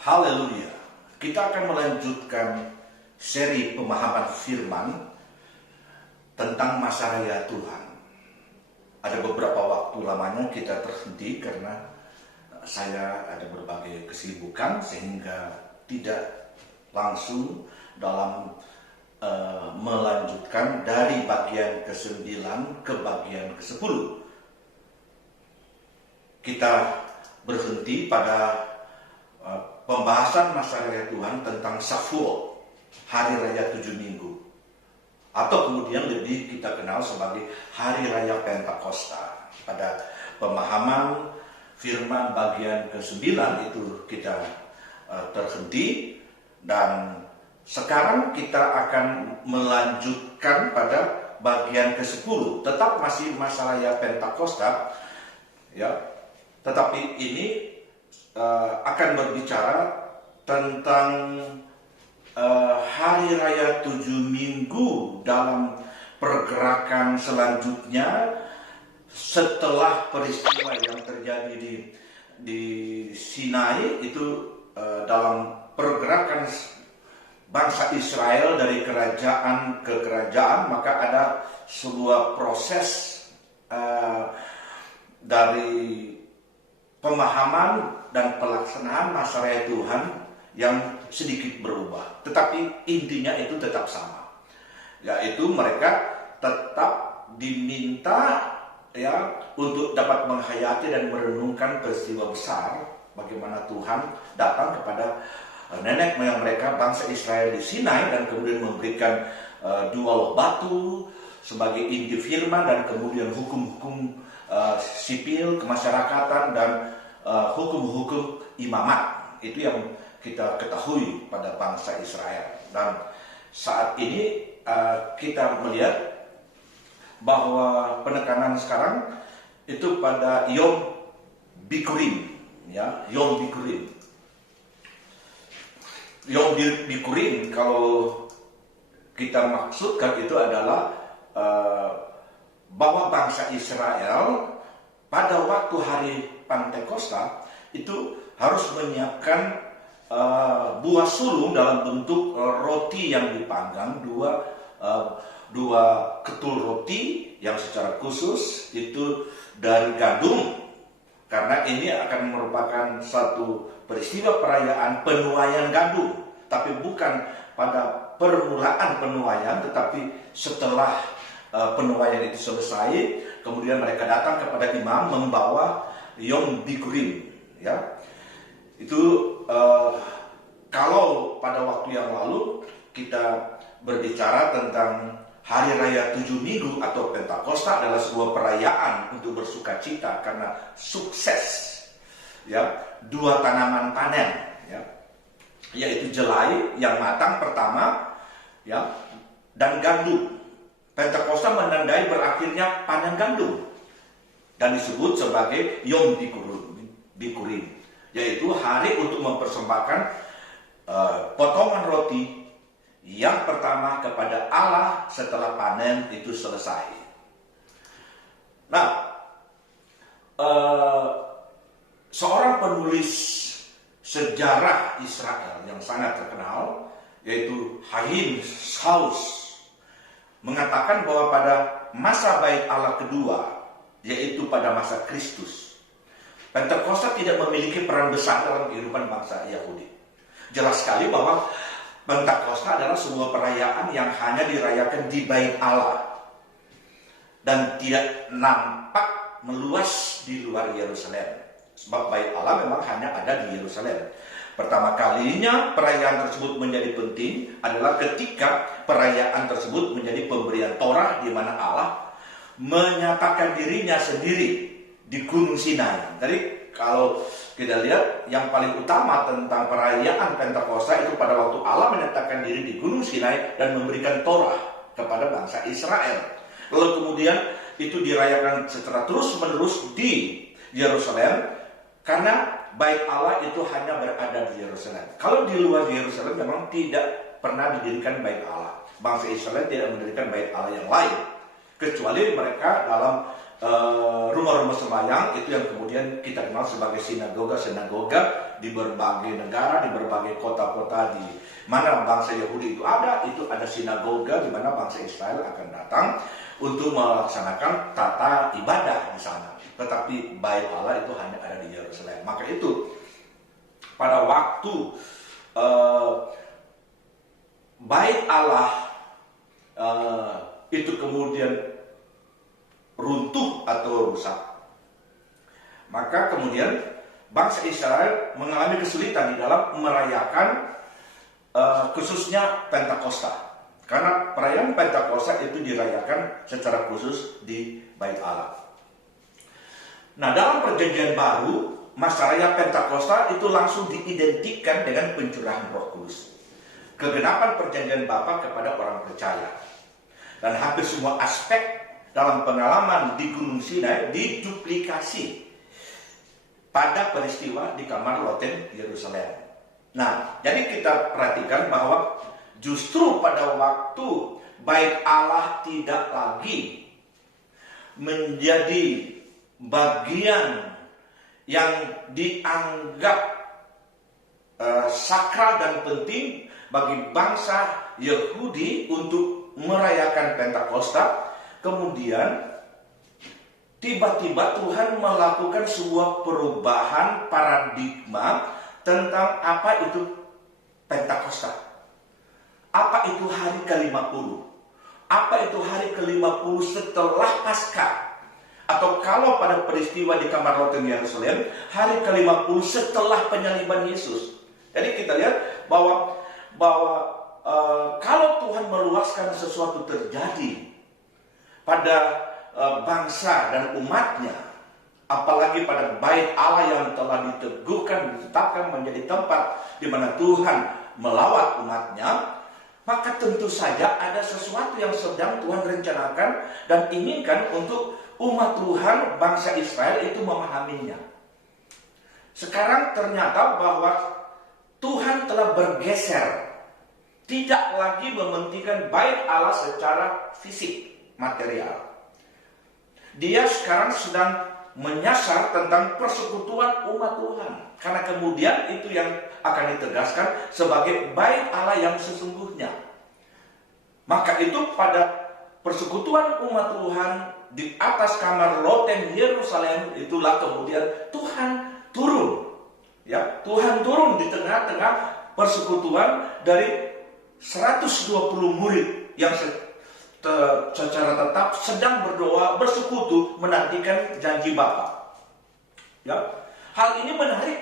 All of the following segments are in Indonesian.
Haleluya. Kita akan melanjutkan seri pemahaman firman tentang masa raya Tuhan. Ada beberapa waktu lamanya kita terhenti karena saya ada berbagai kesibukan sehingga tidak langsung dalam melanjutkan dari bagian ke-9 ke bagian ke-10. Kita berhenti pada pembahasan masa raya Tuhan tentang Shavuot, hari raya 7 minggu, atau kemudian lebih kita kenal sebagai hari raya Pentakosta. Pada pemahaman firman bagian ke-9 itu kita terhenti, dan sekarang kita akan melanjutkan pada bagian ke-10, tetap masih masa raya Pentakosta ya, tetapi ini akan berbicara tentang hari raya 7 minggu dalam pergerakan selanjutnya setelah peristiwa yang terjadi di Sinai itu, dalam pergerakan bangsa Israel dari kerajaan ke kerajaan, maka ada sebuah proses dari pemahaman dan pelaksanaan masa raya Tuhan yang sedikit berubah, tetapi intinya itu tetap sama, yaitu mereka tetap diminta ya untuk dapat menghayati dan merenungkan peristiwa besar bagaimana Tuhan datang kepada nenek moyang mereka, bangsa Israel di Sinai, dan kemudian memberikan dua loh batu sebagai inti firman, dan kemudian hukum-hukum sipil kemasyarakatan dan hukum-hukum imamat. Itu yang kita ketahui pada bangsa Israel. Dan saat ini kita melihat bahwa penekanan sekarang itu pada Yom Bikurim, ya, Yom Bikurim. Yom Bikurim kalau kita maksudkan itu adalah bahwa bangsa Israel pada waktu hari Pentakosta itu harus menyiapkan buah sulung dalam bentuk roti yang dipanggang, dua ketul roti yang secara khusus itu dari gandum, karena ini akan merupakan satu peristiwa perayaan penuaian gandum, tapi bukan pada permulaan penuaian, tetapi setelah penuaian itu selesai, kemudian mereka datang kepada imam membawa Yom Bikurim, ya. Itu kalau pada waktu yang lalu kita berbicara tentang hari raya 7 minggu atau Pentakosta adalah sebuah perayaan untuk bersuka cita karena sukses, ya, dua tanaman panen, ya, yaitu jelai yang matang pertama, ya, dan gandum. Pentakosta menandai berakhirnya panen gandum dan disebut sebagai Yom Bikurim, yaitu hari untuk mempersembahkan potongan roti yang pertama kepada Allah setelah panen itu selesai. Nah, seorang penulis sejarah Israel yang sangat terkenal, yaitu Haim Shaus, mengatakan bahwa pada masa bait Allah kedua, yaitu pada masa Kristus, Pentakosta tidak memiliki peran besar dalam kehidupan bangsa Yahudi. Jelas sekali bahwa Pentakosta adalah sebuah perayaan yang hanya dirayakan di bait Allah dan tidak nampak meluas di luar Yerusalem. Sebab bait Allah memang hanya ada di Yerusalem. Pertama kalinya perayaan tersebut menjadi penting adalah ketika perayaan tersebut menjadi pemberian Torah, di mana Allah menyatakan dirinya sendiri di Gunung Sinai. Jadi kalau kita lihat yang paling utama tentang perayaan Pentakosta itu pada waktu Allah menyatakan diri di Gunung Sinai dan memberikan Torah kepada bangsa Israel. Lalu kemudian itu dirayakan secara terus-menerus di Yerusalem karena bait Allah itu hanya berada di Yerusalem. Kalau di luar Yerusalem memang tidak pernah didirikan bait Allah. Bangsa Israel tidak mendirikan bait Allah yang lain, kecuali mereka dalam rumah-rumah sembahyang itu yang kemudian kita kenal sebagai sinagoga di berbagai negara, di berbagai kota-kota di mana bangsa Yahudi itu ada sinagoga di mana bangsa Israel akan datang untuk melaksanakan tata ibadah di sana. Tetapi bait Allah itu hanya ada di Yerusalem. Maka itu pada waktu bait Allah itu kemudian runtuh atau rusak, maka kemudian bangsa Israel mengalami kesulitan di dalam merayakan khususnya Pentakosta, karena perayaan Pentakosta itu dirayakan secara khusus di bait Allah. Nah, dalam perjanjian baru, masa raya Pentakosta itu langsung diidentikan dengan pencurahan Roh Kudus, kegenapan perjanjian Bapa kepada orang percaya, dan hampir semua aspek dalam pengalaman di Gunung Sinai diduplikasi pada peristiwa di kamar loten Yerusalem. Nah, jadi kita perhatikan bahwa justru pada waktu bait Allah tidak lagi menjadi bagian yang dianggap sakral dan penting bagi bangsa Yahudi untuk merayakan Pentakosta, kemudian tiba-tiba Tuhan melakukan sebuah perubahan paradigma tentang apa itu Pentakosta. Apa itu hari ke-50? Apa itu hari ke-50 setelah Paskah? Atau kalau pada peristiwa di kamar loten Yerusalem, hari ke-50 setelah penyaliban Yesus. Jadi kita lihat bahwa kalau Tuhan meluaskan sesuatu terjadi pada bangsa dan umatnya, apalagi pada bait Allah yang telah diteguhkan, ditetapkan menjadi tempat di mana Tuhan melawat umatnya, maka tentu saja ada sesuatu yang sedang Tuhan rencanakan dan inginkan untuk umat Tuhan, bangsa Israel itu memahaminya. Sekarang ternyata bahwa Tuhan telah bergeser, tidak lagi mementingkan bait Allah secara fisik, material. Dia sekarang sedang menyasar tentang persekutuan umat Tuhan, karena kemudian itu yang akan ditegaskan sebagai bait Allah yang sesungguhnya. Maka itu pada persekutuan umat Tuhan di atas kamar loten Yerusalem, itulah kemudian Tuhan turun. Ya, Tuhan turun di tengah-tengah persekutuan dari 120 murid yang secara tetap sedang berdoa, bersekutu, menantikan janji Bapa. Ya, hal ini menarik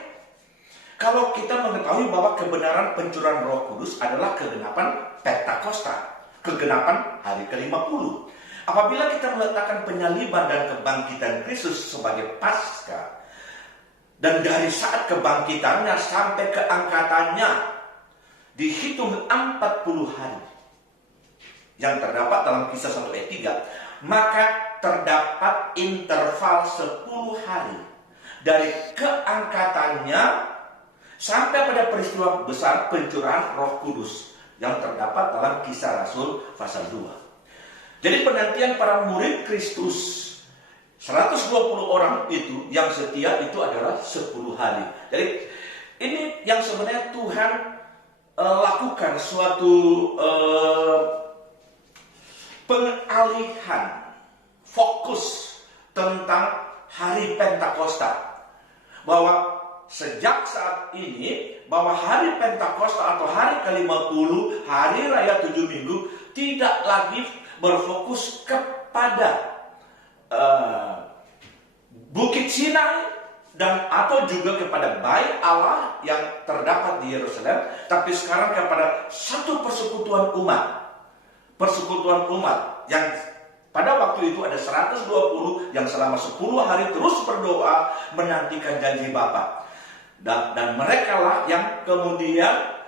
kalau kita mengetahui bahwa kebenaran pencurahan Roh Kudus adalah kegenapan Pentakosta, kegenapan hari ke-50. Apabila kita meletakkan penyaliban dan kebangkitan Kristus sebagai Paskah, dan dari saat kebangkitannya sampai keangkatannya dihitung 40 hari yang terdapat dalam Kisah 1 ayat 3, maka terdapat interval 10 hari dari keangkatannya sampai pada peristiwa besar pencurahan Roh Kudus yang terdapat dalam Kisah Rasul pasal 2. Jadi penantian para murid Kristus 120 orang itu yang setia itu adalah 10 hari. Jadi ini yang sebenarnya Tuhan lakukan suatu pengalihan fokus tentang hari Pentakosta, bahwa sejak saat ini bahwa hari Pentakosta atau hari ke-50, hari raya 7 minggu, tidak lagi berfokus kepada Bukit Sinai dan atau juga kepada bait Allah yang terdapat di Yerusalem, tapi sekarang kepada satu persekutuan umat. Persekutuan umat yang pada waktu itu ada 120 yang selama 10 hari terus berdoa menantikan janji Bapa. Dan mereka lah yang kemudian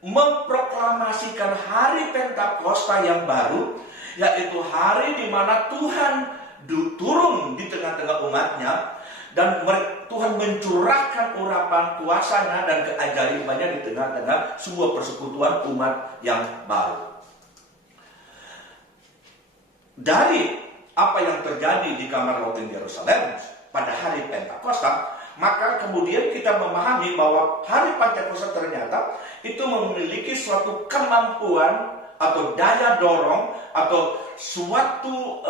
memproklamasikan hari Pentakosta yang baru, yaitu hari di mana Tuhan turun di tengah-tengah umatnya dan Tuhan mencurahkan urapan kuasanya dan keajaibannya di tengah-tengah sebuah persekutuan umat yang baru. Dari apa yang terjadi di kamar roti Yerusalem pada hari Pentakosta, maka kemudian kita memahami bahwa hari Pentakosta ternyata itu memiliki suatu kemampuan atau daya dorong atau suatu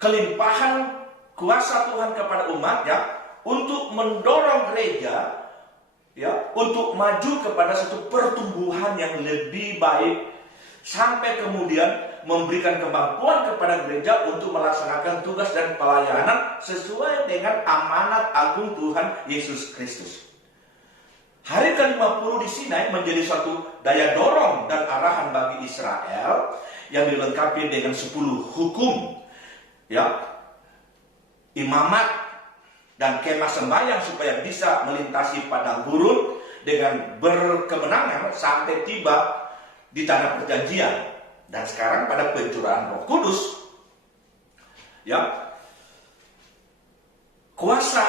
kelimpahan kuasa Tuhan kepada umatnya untuk mendorong gereja untuk maju kepada satu pertumbuhan yang lebih baik, sampai kemudian memberikan kemampuan kepada gereja untuk melaksanakan tugas dan pelayanan sesuai dengan amanat agung Tuhan Yesus Kristus. Hari ke-50 di Sinai menjadi suatu daya dorong dan arahan bagi Israel yang dilengkapi dengan 10 hukum, imamat dan kemah sembahyang supaya bisa melintasi padang gurun dengan berkemenangan sampai tiba di tanah perjanjian. Dan sekarang pada pencurahan Roh Kudus, kuasa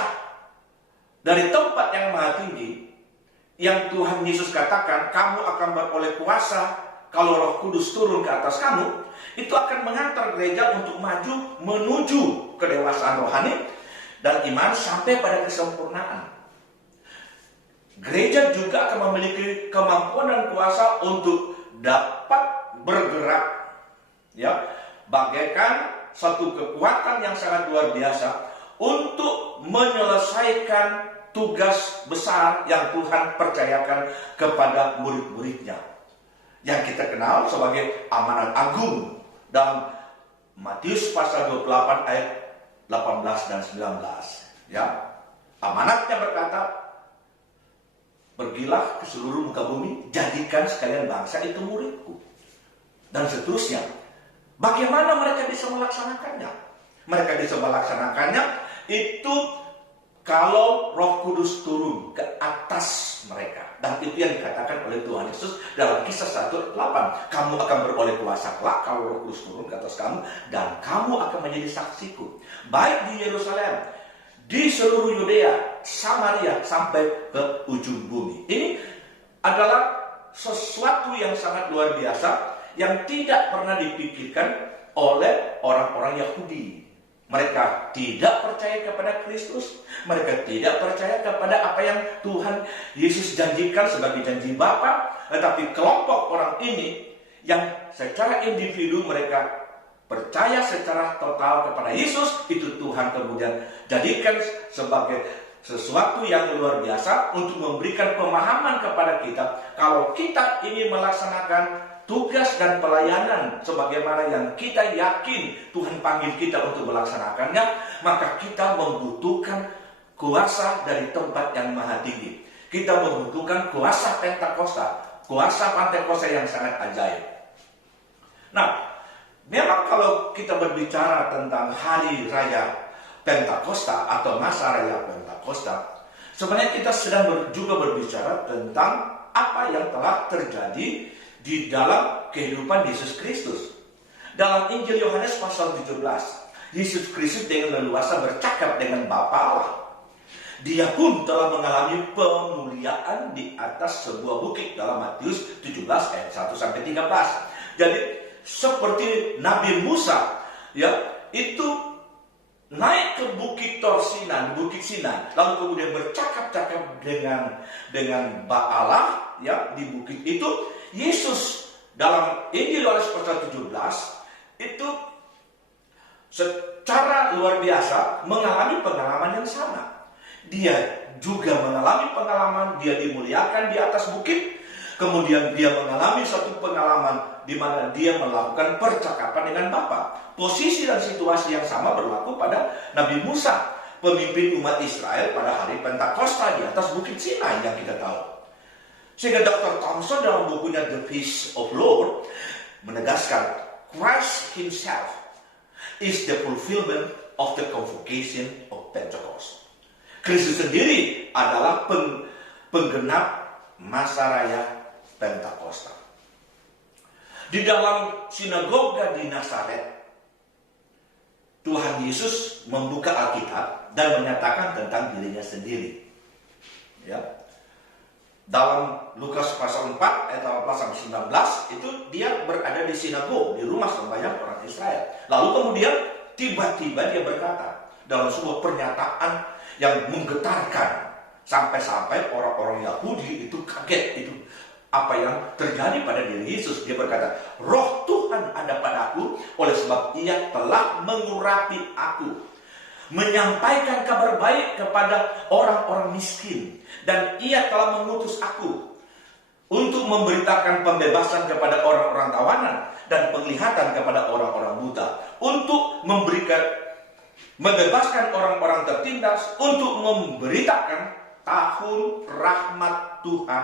dari tempat yang maha tinggi yang Tuhan Yesus katakan kamu akan beroleh kuasa kalau Roh Kudus turun ke atas kamu, itu akan mengantar gereja untuk maju menuju kedewasaan rohani dan iman sampai pada kesempurnaan. Gereja juga akan memiliki kemampuan dan kuasa untuk dapat bergerak, bagaikan satu kekuatan yang sangat luar biasa untuk menyelesaikan tugas besar yang Tuhan percayakan kepada murid-muridnya, yang kita kenal sebagai amanat agung dalam Matius pasal 28 ayat 18 dan 19. Amanatnya berkata, pergilah ke seluruh muka bumi, jadikan sekalian bangsa itu muridku, dan seterusnya. Bagaimana mereka bisa melaksanakannya? Mereka bisa melaksanakannya itu kalau Roh Kudus turun ke atas mereka. Dan itu yang dikatakan oleh Tuhan Yesus dalam Kisah 1:8. Kamu akan beroleh kuasa kelak kalau Roh Kudus turun ke atas kamu, dan kamu akan menjadi saksiku, baik di Yerusalem, di seluruh Yudea, Samaria, sampai ke ujung bumi. Ini adalah sesuatu yang sangat luar biasa yang tidak pernah dipikirkan oleh orang-orang Yahudi. Mereka tidak percaya kepada Kristus, mereka tidak percaya kepada apa yang Tuhan Yesus janjikan sebagai janji Bapa. Tetapi kelompok orang ini yang secara individu mereka percaya secara total kepada Yesus, itu Tuhan kemudian jadikan sebagai sesuatu yang luar biasa untuk memberikan pemahaman kepada kita kalau kita ini melaksanakan tugas dan pelayanan sebagaimana yang kita yakin Tuhan panggil kita untuk melaksanakannya, maka kita membutuhkan kuasa dari tempat yang maha tinggi. Kita membutuhkan kuasa Pentakosta, kuasa Pentakosta yang sangat ajaib. Nah, memang kalau kita berbicara tentang hari raya Pentakosta atau masa raya Pentakosta, sebenarnya kita sedang juga berbicara tentang apa yang telah terjadi di dalam kehidupan Yesus Kristus. Dalam Injil Yohanes pasal 17, Yesus Kristus dengan leluasa bercakap dengan Bapa Allah. Dia pun telah mengalami pemuliaan di atas sebuah bukit dalam Matius 17 ayat 1-13. Jadi seperti Nabi Musa, itu naik ke bukit Sinai, bukit Sinai, lalu kemudian bercakap-cakap dengan Allah, di bukit itu. Yesus dalam Injil Yohanes pasal 17 itu secara luar biasa mengalami pengalaman yang sama. Dia juga mengalami pengalaman, dia dimuliakan di atas bukit. Kemudian dia mengalami satu pengalaman di mana dia melakukan percakapan dengan Bapa. Posisi dan situasi yang sama berlaku pada Nabi Musa, pemimpin umat Israel pada hari Pentakosta di atas bukit Sinai yang kita tahu. Sehingga Dr. Thompson dalam bukunya The Feast of Lord menegaskan Christ himself is the fulfillment of the convocation of Pentecost. Kristus sendiri adalah penggenap masa raya Pentakosta. Di dalam sinagoga di Nazaret, Tuhan Yesus membuka Alkitab dan menyatakan tentang dirinya sendiri. dalam Lukas pasal 4 ayat 18 sampai 19 itu dia berada di sinagog, di rumah sembahyang orang Israel. Lalu kemudian tiba-tiba dia berkata dalam sebuah pernyataan yang menggetarkan, sampai-sampai orang-orang Yahudi itu kaget. Itu apa yang terjadi pada diri Yesus. Dia berkata, Roh Tuhan ada padaku, oleh sebab Ia telah mengurapi aku, menyampaikan kabar baik kepada orang-orang miskin, dan Ia telah mengutus aku untuk memberitakan pembebasan kepada orang-orang tawanan dan penglihatan kepada orang-orang buta, untuk membebaskan orang-orang tertindas, untuk memberitakan tahun rahmat Tuhan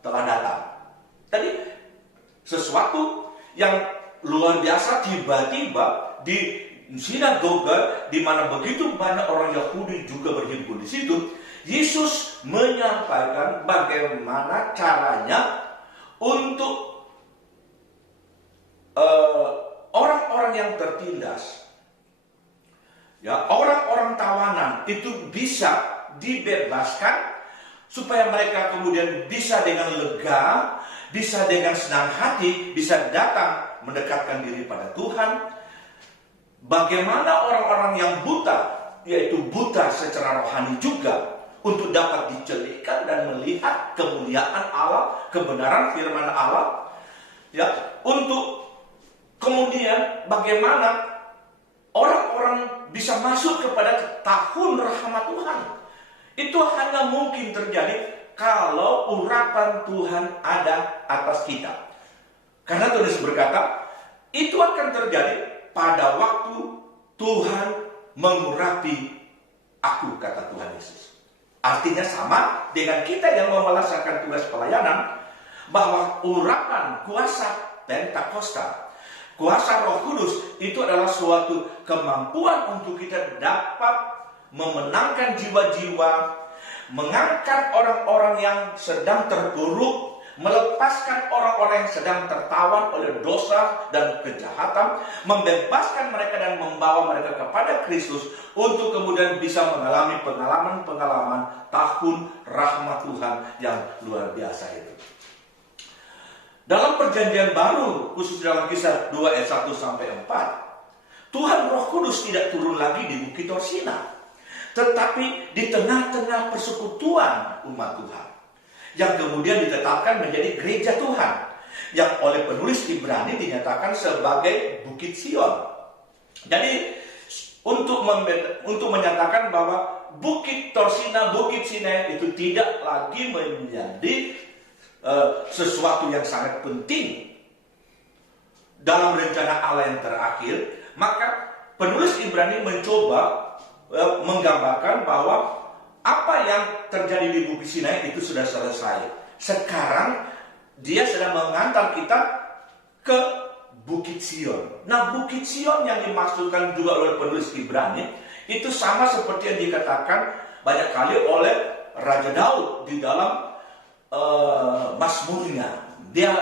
telah datang. Tadi sesuatu yang luar biasa tiba-tiba di sinagoga, di mana begitu banyak orang Yahudi juga berhimpun di situ. Yesus menyampaikan bagaimana caranya untuk orang-orang yang tertindas, ya, orang-orang tawanan itu bisa dibebaskan, supaya mereka kemudian bisa dengan lega, bisa dengan senang hati, bisa datang mendekatkan diri pada Tuhan. Bagaimana orang-orang yang buta, yaitu buta secara rohani juga, untuk dapat dicelikkan dan melihat kemuliaan Allah, kebenaran firman Allah, ya, untuk kemudian bagaimana orang-orang bisa masuk kepada tahun rahmat Tuhan. Itu hanya mungkin terjadi kalau urapan Tuhan ada atas kita. Karena tulis berkata, itu akan terjadi pada waktu Tuhan mengurapi aku, kata Tuhan Yesus. Artinya sama dengan kita yang melaksanakan tugas pelayanan, bahwa urapan kuasa Pentakosta, kuasa Roh Kudus, itu adalah suatu kemampuan untuk kita dapat memenangkan jiwa-jiwa, mengangkat orang-orang yang sedang terpuruk, melepaskan orang-orang yang sedang tertawan oleh dosa dan kejahatan, membebaskan mereka dan membawa mereka kepada Kristus, untuk kemudian bisa mengalami pengalaman-pengalaman tahun rahmat Tuhan yang luar biasa itu. Dalam perjanjian baru, khusus dalam Kisah 2 ayat 1 sampai 4, Tuhan Roh Kudus tidak turun lagi di Bukit Torsina, tetapi di tengah-tengah persekutuan umat Tuhan, yang kemudian ditetapkan menjadi gereja Tuhan, yang oleh penulis Ibrani dinyatakan sebagai Bukit Sion. Jadi untuk menyatakan bahwa Bukit Torsina, Bukit Sinai itu tidak lagi menjadi sesuatu yang sangat penting dalam rencana Allah yang terakhir, maka penulis Ibrani mencoba menggambarkan bahwa apa yang terjadi di Bukit Sinai itu sudah selesai. Sekarang dia sedang mengantar kita ke Bukit Sion. Nah, Bukit Sion yang dimaksudkan juga oleh penulis Ibrani itu sama seperti yang dikatakan banyak kali oleh Raja Daud di dalam Mazmurnya. Dia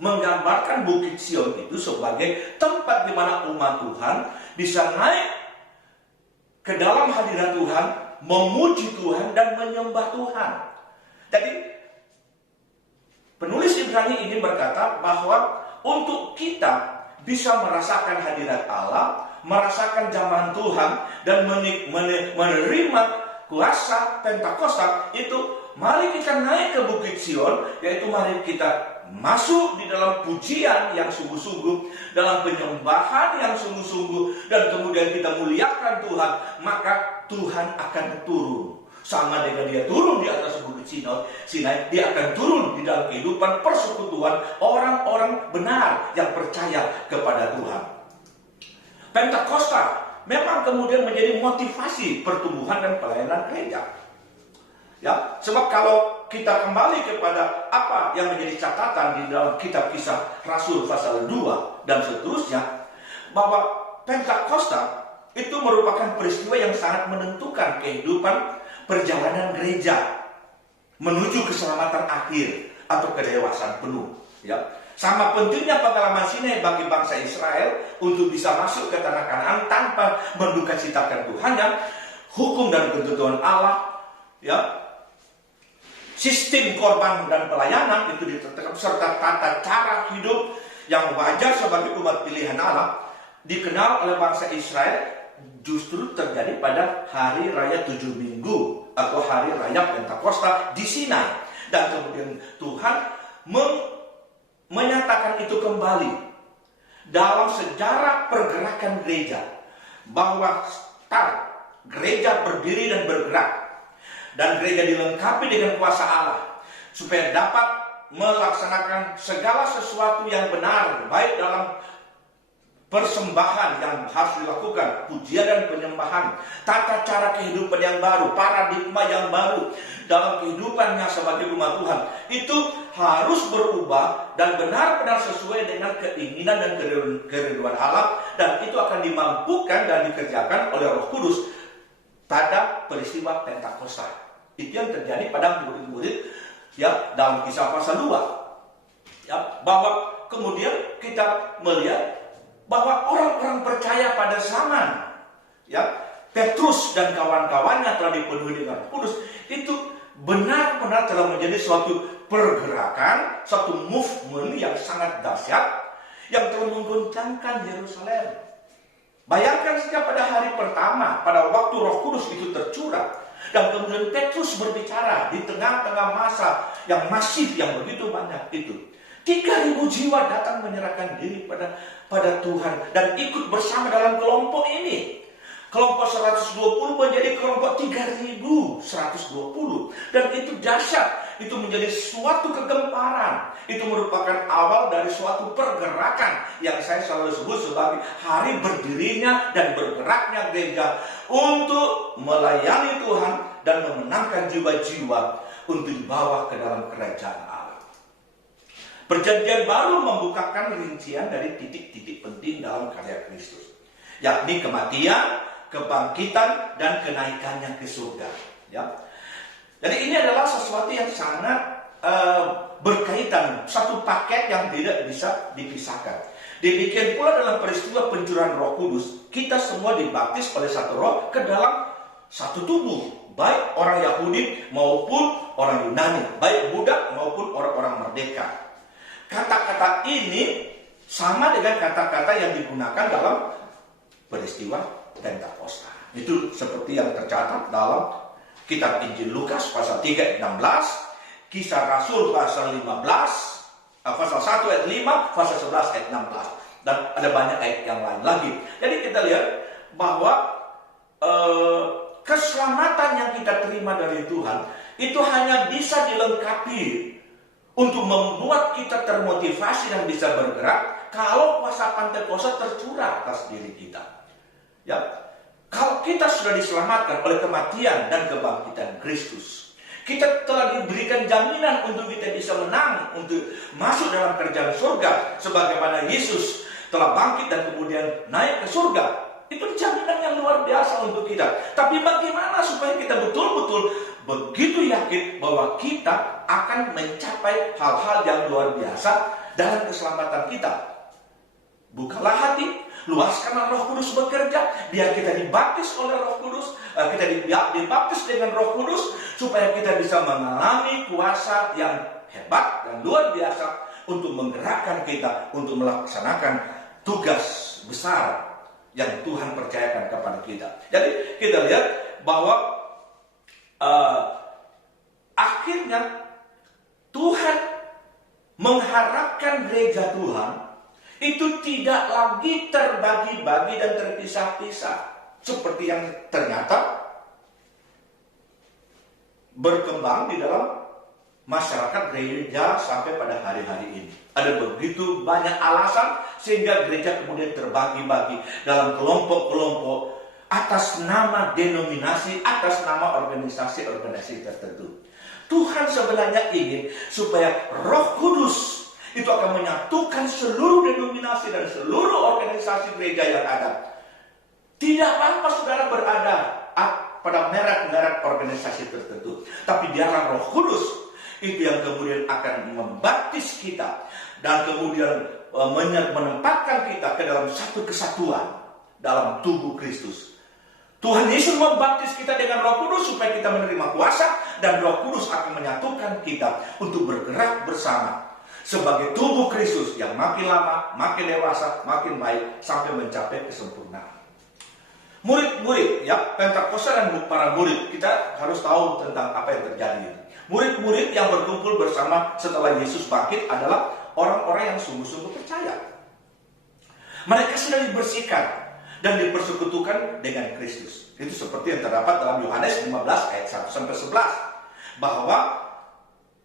menggambarkan Bukit Sion itu sebagai tempat di mana umat Tuhan bisa naik ke dalam hadirat Tuhan, memuji Tuhan dan menyembah Tuhan. Jadi penulis Ibrani ini berkata bahwa untuk kita bisa merasakan hadirat Allah, merasakan jamaan Tuhan, dan menerima kuasa Pentakosta itu, mari kita naik ke Bukit Sion, yaitu mari kita masuk di dalam pujian yang sungguh-sungguh, dalam penyembahan yang sungguh-sungguh, dan kemudian kita muliakan Tuhan. Maka Tuhan akan turun. Sama dengan dia turun di atas Bukit Sinai, dia akan turun di dalam kehidupan persekutuan orang-orang benar yang percaya kepada Tuhan. Pentakosta memang kemudian menjadi motivasi pertumbuhan dan pelayanan gereja. Ya, sebab kalau kita kembali kepada apa yang menjadi catatan di dalam kitab Kisah Rasul pasal 2 dan seterusnya, bahwa Pentakosta itu merupakan peristiwa yang sangat menentukan kehidupan perjalanan gereja menuju keselamatan akhir atau kedewasaan penuh. Ya, sama pentingnya pengalaman Sinai bagi bangsa Israel untuk bisa masuk ke tanah Kanaan tanpa mendukacitakan Tuhan, dan hukum dan ketentuan Allah, ya, sistem korban dan pelayanan itu ditetapkan, serta tata cara hidup yang wajar sebagai umat pilihan Allah dikenal oleh bangsa Israel justru terjadi pada hari raya 7 minggu atau hari raya Pentakosta di Sinai. Dan kemudian Tuhan menyatakan itu kembali dalam sejarah pergerakan gereja, bahwa gereja berdiri dan bergerak, dan gereja dilengkapi dengan kuasa Allah supaya dapat melaksanakan segala sesuatu yang benar, baik dalam persembahan yang harus dilakukan, pujian dan penyembahan, tata cara kehidupan yang baru, paradigma yang baru dalam kehidupannya sebagai umat Tuhan. Itu harus berubah dan benar-benar sesuai dengan keinginan dan kerinduan Allah, dan itu akan dimampukan dan dikerjakan oleh Roh Kudus pada peristiwa Pentakosta. Itu yang terjadi pada murid-murid ya dalam Kisah pasal 2. Ya, bahwa kemudian kita melihat bahwa orang-orang percaya pada zaman ya Petrus dan kawan-kawannya telah dipenuhi dengan Roh Kudus, itu benar-benar telah menjadi suatu pergerakan, suatu movement yang sangat dahsyat yang telah menggoncangkan Yerusalem. Bayangkan saja pada hari pertama, pada waktu Roh Kudus itu tercurah, dan kemudian Petrus berbicara di tengah-tengah masa yang masif yang begitu banyak itu. 3.000 jiwa datang menyerahkan diri pada Tuhan dan ikut bersama dalam kelompok ini. Kelompok 120 menjadi kelompok 3.120, dan itu dahsyat. Itu menjadi suatu kegemparan. Itu merupakan awal dari suatu pergerakan yang saya selalu sebut sebagai hari berdirinya dan bergeraknya gereja untuk melayani Tuhan dan memenangkan jiwa-jiwa untuk dibawa ke dalam kerajaan Allah. Perjanjian baru membukakan rincian dari titik-titik penting dalam karya Kristus, yakni kematian, kebangkitan, dan kenaikannya ke surga. Ya. Jadi ini adalah sesuatu yang sangat berkaitan, satu paket yang tidak bisa dipisahkan. Demikian pula dalam peristiwa pencurahan Roh Kudus, kita semua dibaptis oleh satu Roh ke dalam satu tubuh, baik orang Yahudi maupun orang Yunani, baik budak maupun orang-orang merdeka. Kata-kata ini sama dengan kata-kata yang digunakan dalam peristiwa Pentakosta. Itu seperti yang tercatat dalam kitab Injil Lukas pasal 3 ayat 16, Kisah Rasul pasal 15, pasal 1 ayat 5, pasal 11 ayat 16, dan ada banyak ayat yang lain lagi. Jadi kita lihat bahwa keselamatan yang kita terima dari Tuhan itu hanya bisa dilengkapi untuk membuat kita termotivasi dan bisa bergerak kalau kuasa Pentakosta tercurah atas diri kita. Ya, kalau kita sudah diselamatkan oleh kematian dan kebangkitan Kristus, kita telah diberikan jaminan untuk kita bisa menang, untuk masuk dalam kerajaan surga, sebagaimana Yesus telah bangkit dan kemudian naik ke surga. Itu jaminan yang luar biasa untuk kita. Tapi bagaimana supaya kita betul-betul begitu yakin bahwa kita akan mencapai hal-hal yang luar biasa dalam keselamatan kita? Bukalah hati, luaskanlah Roh Kudus bekerja, biar kita dibaptis oleh Roh Kudus, kita dibaptis dengan Roh Kudus, supaya kita bisa mengalami kuasa yang hebat dan luar biasa untuk menggerakkan kita untuk melaksanakan tugas besar yang Tuhan percayakan kepada kita. Jadi kita lihat bahwa akhirnya Tuhan mengharapkan gereja Tuhan itu tidak lagi terbagi-bagi dan terpisah-pisah seperti yang ternyata berkembang di dalam masyarakat gereja sampai pada hari-hari ini. Ada begitu banyak alasan sehingga gereja kemudian terbagi-bagi dalam kelompok-kelompok atas nama denominasi, atas nama organisasi-organisasi tertentu. Tuhan sebenarnya ingin supaya Roh Kudus itu akan menyatukan seluruh denominasi dan seluruh organisasi gereja yang ada. Tidak apa-apa saudara berada pada merek-merek organisasi tertentu, tapi biarlah Roh Kudus itu yang kemudian akan membaptis kita dan kemudian menempatkan kita ke dalam satu kesatuan dalam tubuh Kristus. Tuhan Yesus membaptis kita dengan Roh Kudus supaya kita menerima kuasa dan Roh Kudus akan menyatukan kita untuk bergerak bersama sebagai tubuh Kristus yang makin lama, makin dewasa, makin baik sampai mencapai kesempurnaan. Murid-murid, ya, Pentakosta dan para murid, kita harus tahu tentang apa yang terjadi. Murid-murid yang berkumpul bersama setelah Yesus bangkit adalah orang-orang yang sungguh-sungguh percaya. Mereka sudah dibersihkan dan dipersekutukan dengan Kristus. Itu seperti yang terdapat dalam Yohanes 15 ayat 1-11. Bahwa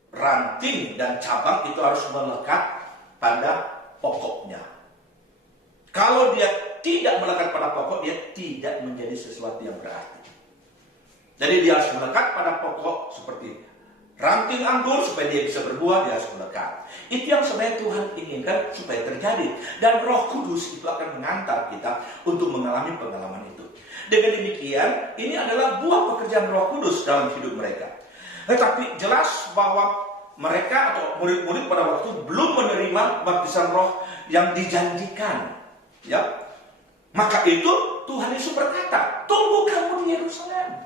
ranting dan cabang itu harus melekat pada pokoknya. Kalau dia tidak melekat pada pokok, dia tidak menjadi sesuatu yang berarti. Jadi dia harus melekat pada pokok seperti ranting anggur supaya dia bisa berbuah, dia harus melekat. Itu yang sebenarnya Tuhan inginkan supaya terjadi. Dan Roh Kudus itu akan mengantar kita untuk mengalami pengalaman itu. Dengan demikian, ini adalah buah pekerjaan Roh Kudus dalam hidup mereka. Tetapi jelas bahwa mereka atau murid-murid pada waktu belum menerima baptisan Roh yang dijanjikan. Ya, maka itu Tuhan Yesus berkata, tunggu kamu di Yerusalem.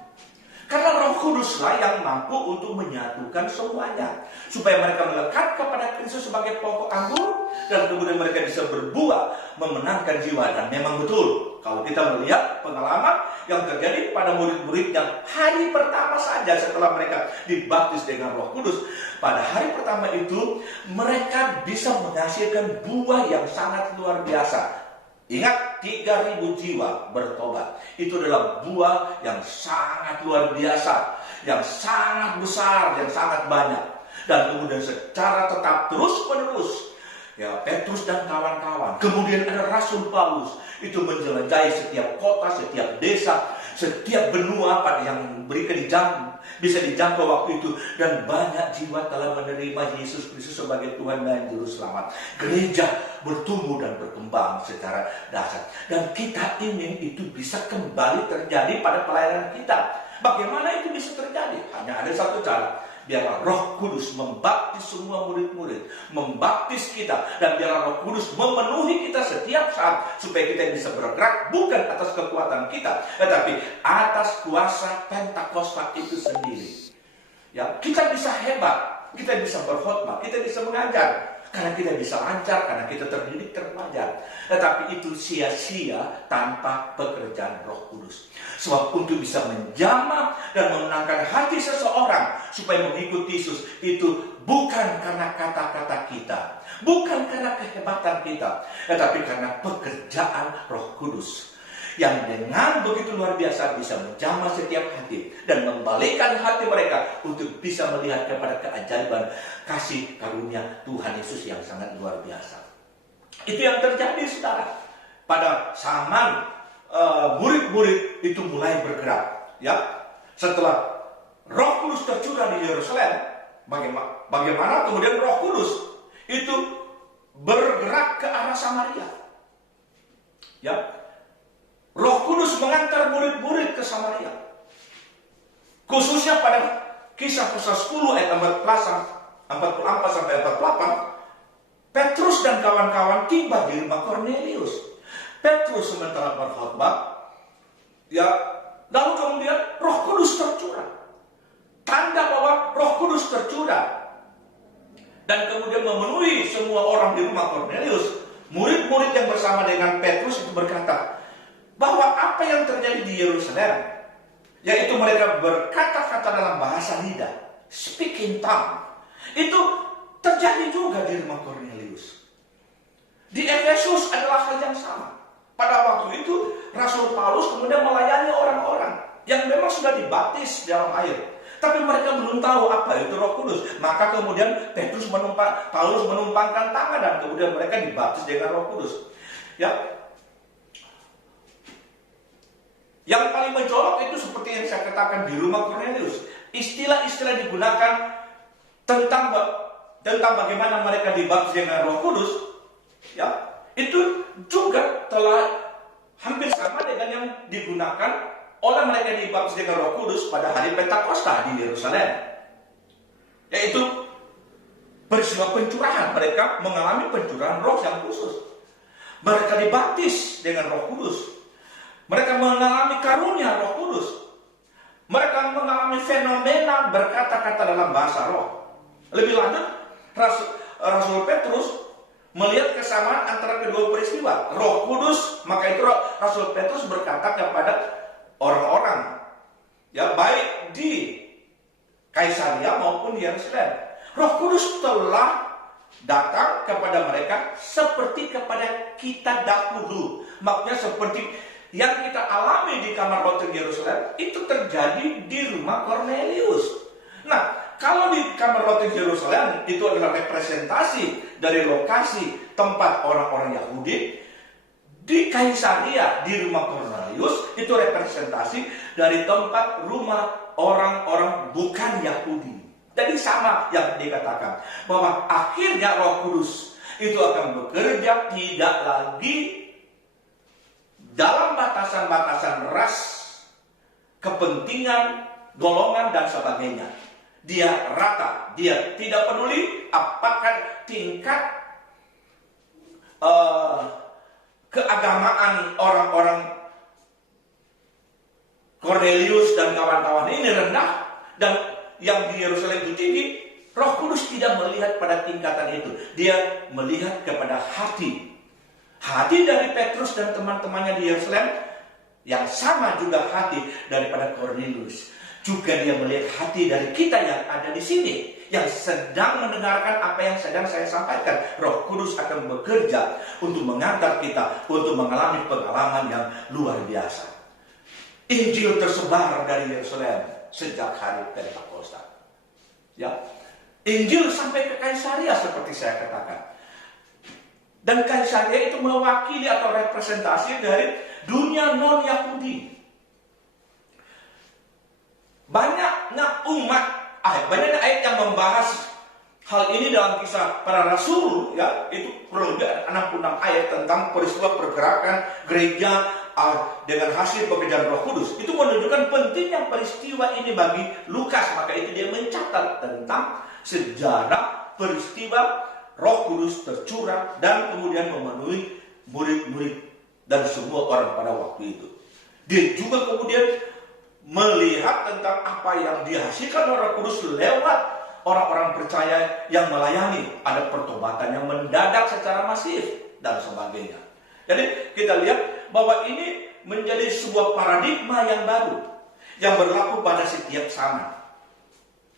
Karena Roh Kuduslah yang mampu untuk menyatukan semuanya. Supaya mereka melekat kepada Kristus sebagai pokok anggur. Dan kemudian mereka bisa berbuah, memenangkan jiwa. Dan memang betul, kalau kita melihat pengalaman yang terjadi pada murid-murid yang hari pertama saja setelah mereka dibaptis dengan Roh Kudus. Pada hari pertama itu, mereka bisa menghasilkan buah yang sangat luar biasa. Ingat, 3.000 jiwa bertobat. Itu adalah buah yang sangat luar biasa, yang sangat besar, yang sangat banyak. Dan kemudian secara tetap terus-menerus, ya, Petrus dan kawan-kawan. Kemudian ada Rasul Paulus, itu menjelajahi setiap kota, setiap desa, setiap benua yang bisa dijangkau waktu itu. Dan banyak jiwa telah menerima Yesus Kristus sebagai Tuhan dan Juru Selamat. Gereja bertumbuh dan berkembang secara dasar. Dan kita ingin itu bisa kembali terjadi pada pelayanan kita. Bagaimana itu bisa terjadi? Hanya ada satu cara. Biarlah Roh Kudus membaptis semua murid-murid, membaptis kita, dan biarlah Roh Kudus memenuhi kita setiap saat supaya kita bisa bergerak bukan atas kekuatan kita, tetapi atas kuasa Pentakosta itu sendiri. Ya, kita bisa hebat, kita bisa berkhotbah, kita bisa mengajar, karena kita bisa lancar, karena kita terdidik, terpelajar. Tetapi itu sia-sia tanpa pekerjaan Roh Kudus. Sebab untuk bisa menjamah dan memenangkan hati seseorang supaya mengikuti Yesus, itu bukan karena kata-kata kita, bukan karena kehebatan kita, tetapi karena pekerjaan Roh Kudus. Yang dengan begitu luar biasa bisa menjamah setiap hati dan membalikkan hati mereka untuk bisa melihat kepada keajaiban kasih karunia Tuhan Yesus yang sangat luar biasa. Itu yang terjadi, saudara. Pada zaman murid-murid itu mulai bergerak, ya. Setelah Roh Kudus tercurah di Yerusalem, bagaimana kemudian Roh Kudus itu bergerak ke arah Samaria, ya. Roh Kudus mengantar murid-murid ke Samaria. Khususnya pada Kisah-Kisah 10 ayat 44 sampai 48, Petrus dan kawan-kawan tiba di rumah Kornelius. Petrus sementara berkhotbah, ya, lalu kemudian Roh Kudus tercurah. Tanda bahwa Roh Kudus tercurah dan kemudian memenuhi semua orang di rumah Kornelius. Murid-murid yang bersama dengan Petrus itu berkata bahwa apa yang terjadi di Yerusalem, yaitu mereka berkata-kata dalam bahasa lidah, speaking tongue, itu terjadi juga di rumah Kornelius. Di Efesus adalah hal yang sama. Pada waktu itu Rasul Paulus kemudian melayani orang-orang yang memang sudah dibaptis dalam air, tapi mereka belum tahu apa itu Roh Kudus. Maka kemudian Paulus menumpangkan tangan dan kemudian mereka dibaptis dengan Roh Kudus. Ya. Yang paling mencolok itu seperti yang saya katakan di rumah Kornelius. Istilah-istilah digunakan tentang bagaimana mereka dibaptis dengan Roh Kudus, ya, itu juga telah hampir sama dengan yang digunakan oleh mereka dibaptis dengan Roh Kudus pada hari Pentakosta di Yerusalem, yaitu peristiwa pencurahan. Mereka mengalami pencurahan roh yang khusus. Mereka dibaptis dengan Roh Kudus. Mereka mengalami karunia Roh Kudus. Mereka mengalami fenomena berkata-kata dalam bahasa roh. Lebih lanjut, Rasul Petrus melihat kesamaan antara kedua peristiwa. Roh Kudus, maka itu Rasul Petrus berkata kepada orang-orang, ya, baik di Kaisaria maupun di Yerusalem, Roh Kudus telah datang kepada mereka seperti kepada kita dahulu. Maksudnya seperti yang kita alami di kamar hotel Yerusalem itu terjadi di rumah Kornelius. Nah, kalau di kamar hotel Yerusalem itu adalah representasi dari lokasi tempat orang-orang Yahudi, di Kaisaria di rumah Kornelius itu representasi dari tempat rumah orang-orang bukan Yahudi. Jadi sama yang dikatakan bahwa akhirnya Roh Kudus itu akan bekerja tidak lagi dalam batasan-batasan ras, kepentingan, golongan, dan sebagainya. Dia rata, dia tidak peduli apakah tingkat keagamaan orang-orang Kornelius dan kawan-kawan ini rendah, dan yang di Yerusalem itu tinggi. Roh Kudus tidak melihat pada tingkatan itu. Dia melihat kepada hati. Hati dari Petrus dan teman-temannya di Yerusalem yang sama juga hati daripada Kornelius. Juga dia melihat hati dari kita yang ada di sini, yang sedang mendengarkan apa yang sedang saya sampaikan. Roh Kudus akan bekerja untuk mengantar kita untuk mengalami pengalaman yang luar biasa. Injil tersebar dari Yerusalem sejak hari Pentakosta. Ya, Injil sampai ke Kaisaria seperti saya katakan. Dan Kaisaria itu mewakili atau representasi dari dunia non-Yahudi. Banyaknya banyaknya ayat yang membahas hal ini dalam Kisah Para Rasul, ya, itu kurang lebih 66 ayat tentang peristiwa pergerakan gereja dengan hasil pekerjaan Roh Kudus. Itu menunjukkan pentingnya peristiwa ini bagi Lukas, maka itu dia mencatat tentang sejarah peristiwa Roh Kudus tercurah dan kemudian memenuhi murid-murid dan semua orang pada waktu itu. Dia juga kemudian melihat tentang apa yang dihasilkan oleh Roh Kudus lewat orang-orang percaya yang melayani. Ada pertobatan yang mendadak secara masif dan sebagainya. Jadi kita lihat bahwa ini menjadi sebuah paradigma yang baru yang berlaku pada setiap zaman.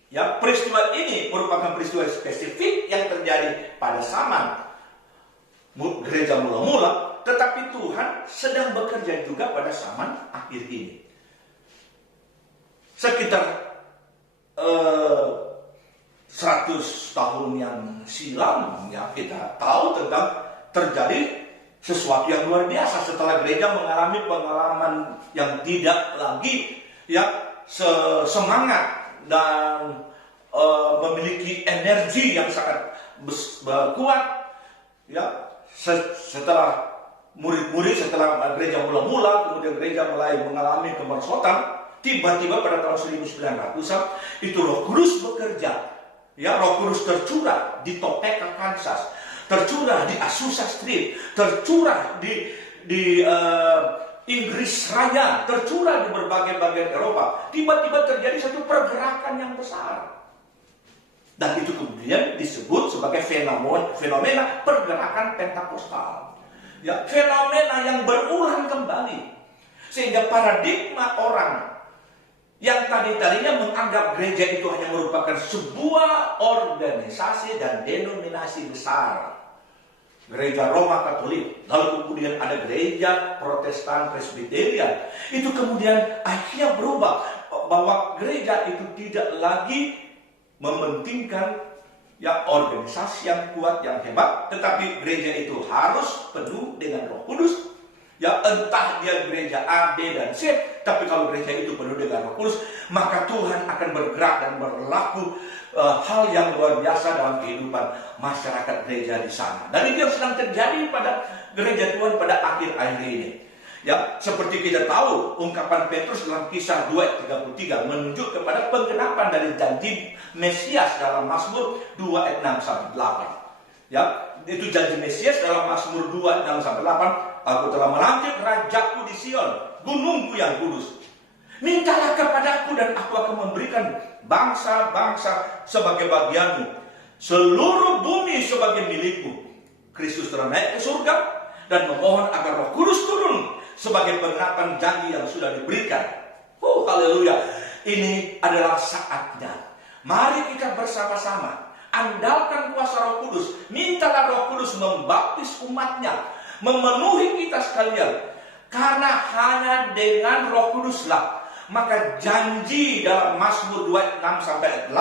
Ya, peristiwa ini merupakan peristiwa spesifik yang terjadi pada zaman gereja mula-mula, tetapi Tuhan sedang bekerja juga pada zaman akhir ini. Sekitar 100 tahun yang silam, ya, kita tahu tentang terjadi sesuatu yang luar biasa setelah gereja mengalami pengalaman yang tidak lagi, ya, semangat dan memiliki energi yang sangat kuat, ya, setelah murid-murid, setelah gereja mula-mula, kemudian gereja mulai mengalami kemerosotan. Tiba-tiba pada tahun 1900-an itu Roh Kudus bekerja, ya, Roh Kudus tercurah di Topeka, Kansas, tercurah di Azusa Street, tercurah di Inggris Raya, tercurah di berbagai bagian Eropa. Tiba-tiba terjadi satu pergerakan yang besar. Dan itu kemudian disebut sebagai fenomena pergerakan Pentakostal. Ya, fenomena yang berulang kembali. Sehingga paradigma orang yang tadinya menganggap gereja itu hanya merupakan sebuah organisasi dan denominasi besar. Gereja Roma Katolik, lalu kemudian ada gereja Protestan Presbyterian. Itu kemudian akhirnya berubah, bahwa gereja itu tidak lagi mementingkan, ya, organisasi yang kuat, yang hebat, tetapi gereja itu harus penuh dengan Roh Kudus. Ya, entah dia gereja A, B, dan C, tapi kalau gereja itu penuh dengan Roh Kudus, maka Tuhan akan bergerak dan berlaku hal yang luar biasa dalam kehidupan masyarakat gereja di sana. Dan itu yang sedang terjadi pada gereja Tuhan pada akhir-akhir ini. Ya, seperti kita tahu, ungkapan Petrus dalam Kisah 2:33 menunjuk kepada penggenapan dari janji Mesias dalam Mazmur 2 ayat 6-8. Ya, itu janji Mesias dalam Mazmur 2 ayat 6-8. Aku telah melantik rajaku di Sion, gunungku yang kudus. Mintalah kepadaku dan aku akan memberikan bangsa-bangsa sebagai bagianmu, seluruh bumi sebagai milikmu. Kristus telah naik ke surga dan memohon agar Roh Kudus turun sebagai penerapan janji yang sudah diberikan. Haleluya. Ini adalah saatnya. Mari kita bersama-sama andalkan kuasa Roh Kudus. Mintalah Roh Kudus membaptis umatnya, memenuhi kita sekalian. Karena hanya dengan Roh Kuduslah, maka janji dalam Mazmur 26-8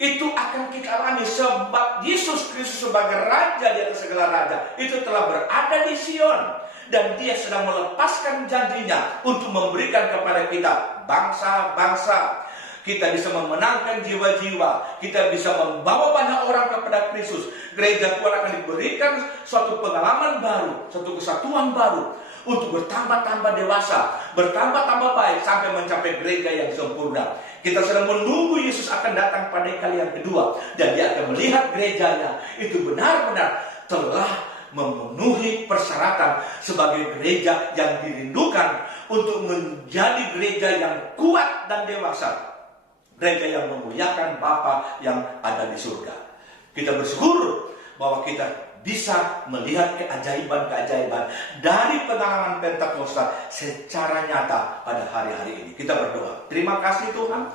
itu akan kita alami, sebab Yesus Kristus sebagai Raja di atas segala raja itu telah berada di Sion, dan Dia sedang melepaskan janjinya untuk memberikan kepada kita bangsa-bangsa. Kita bisa memenangkan jiwa-jiwa, kita bisa membawa banyak orang kepada Kristus. Gereja Tuhan akan diberikan suatu pengalaman baru, suatu kesatuan baru, untuk bertambah-tambah dewasa, bertambah-tambah baik sampai mencapai gereja yang sempurna. Kita sedang menunggu Yesus akan datang pada kali yang kedua, dan Dia akan melihat gerejanya itu benar-benar telah memenuhi persyaratan sebagai gereja yang dirindukan untuk menjadi gereja yang kuat dan dewasa, gereja yang memuliakan Bapa yang ada di surga. Kita bersyukur bahwa kita bisa melihat keajaiban-keajaiban dari pengalaman Pentakosta secara nyata pada hari-hari ini. Kita berdoa. Terima kasih Tuhan,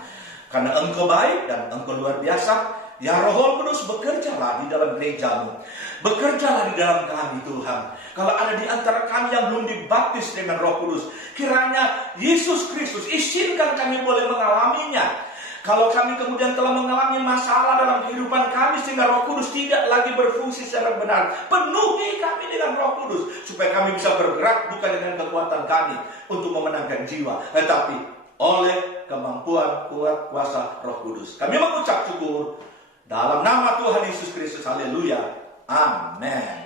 karena Engkau baik dan Engkau luar biasa. Ya Roh Kudus, bekerjalah di dalam gerejamu, bekerjalah di dalam kami Tuhan. Kalau ada di antara kami yang belum dibaptis dengan Roh Kudus, kiranya Yesus Kristus izinkan kami boleh mengalaminya. Kalau kami kemudian telah mengalami masalah dalam kehidupan kami sehingga Roh Kudus tidak lagi berfungsi secara benar, penuhi kami dengan Roh Kudus supaya kami bisa bergerak bukan dengan kekuatan kami untuk memenangkan jiwa, tetapi oleh kemampuan kuat kuasa Roh Kudus. Kami mengucap syukur dalam nama Tuhan Yesus Kristus. Haleluya. Amin.